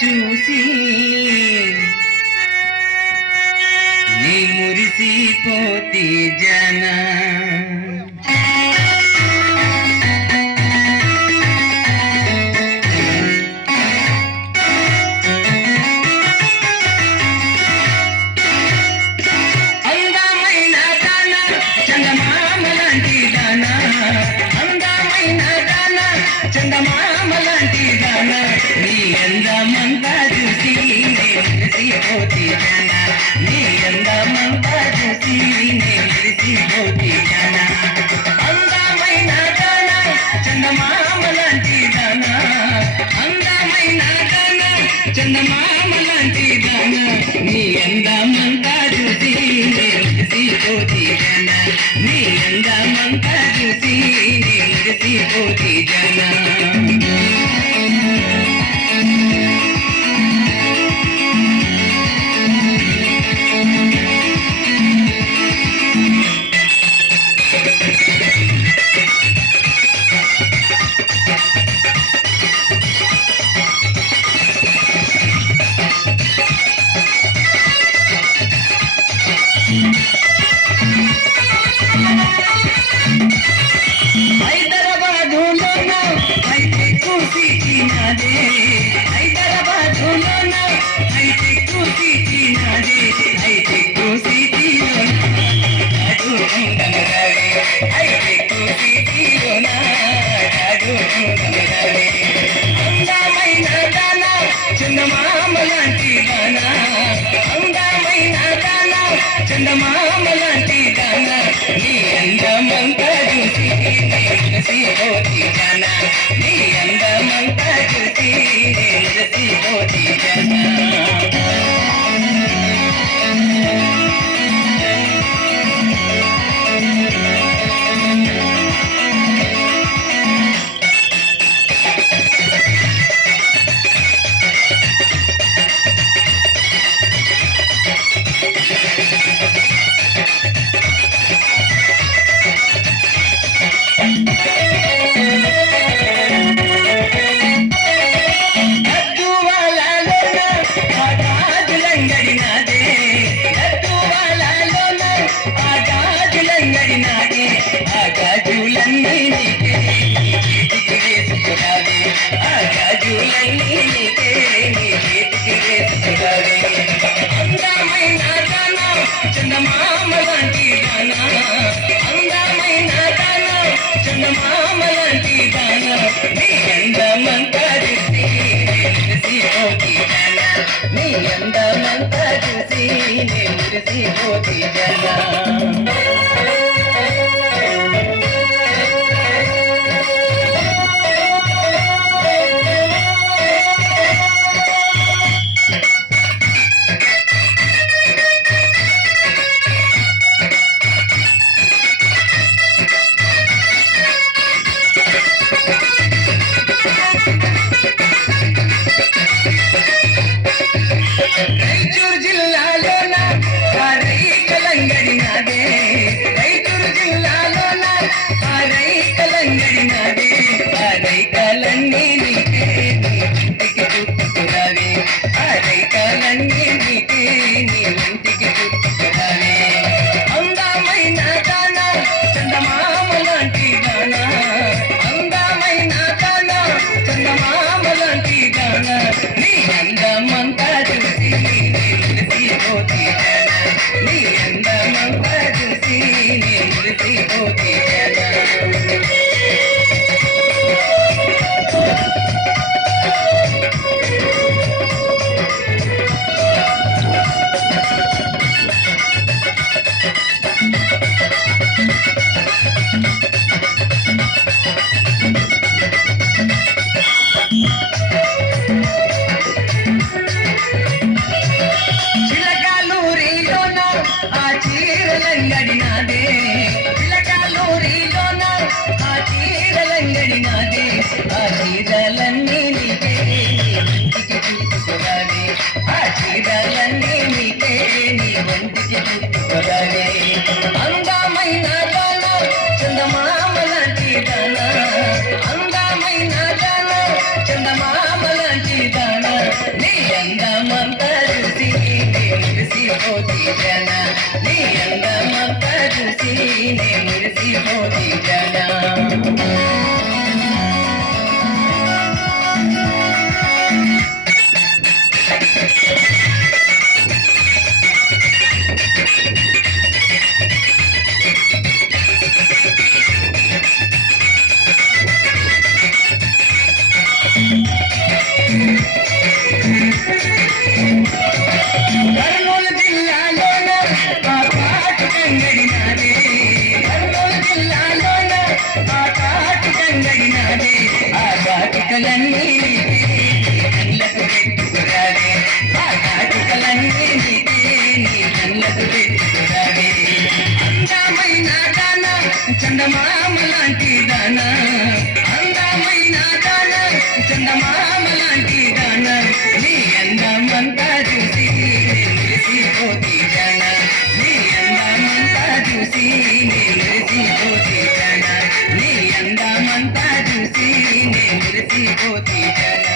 చూసి నీ మురిసిపోతి జన చందమామ లాంటి దాన నీ అందమంతా చూసి మురిసిపోతి జన నీ అందమంతా చూసి మురిసిపోతి జన అందమైన దాన చందమామ లాంటి దాన అందమైన దాన చందమామ లాంటి దాన నీ అందమంతా చూసి మురిసిపోతి జన నీ అందమంతా చూసి మురిసిపోతి జన చందమామ లాంటి దాన నీ అందమంతా చూసి మురిసిపోతి జన నీ అందమంతా చూసి మురిసిపోతి జన చందమామ లాంటి దాన అందమైన దాన చందమామ లాంటి దాన నీ అందమంతా చూసి మురిసిపోతి జన నీ అందమంతా చూసి మురిసిపోతి జన కళ్ళకు పెట్టుకురావే ఆ కాటుకలన్నీ నీకే నీ కళ్ళకు పెట్టుకురావే అందమైన దాన చందమామ లాంటి దాన అందమైన దాన చందమామ లాంటి దాన నీ అందమంతా చూసి మురిసిపోతి జన నీ అందమంతా చూసి మురిసిపోతి జన నీ అందమంతా చూసి మురిసిపోతి జన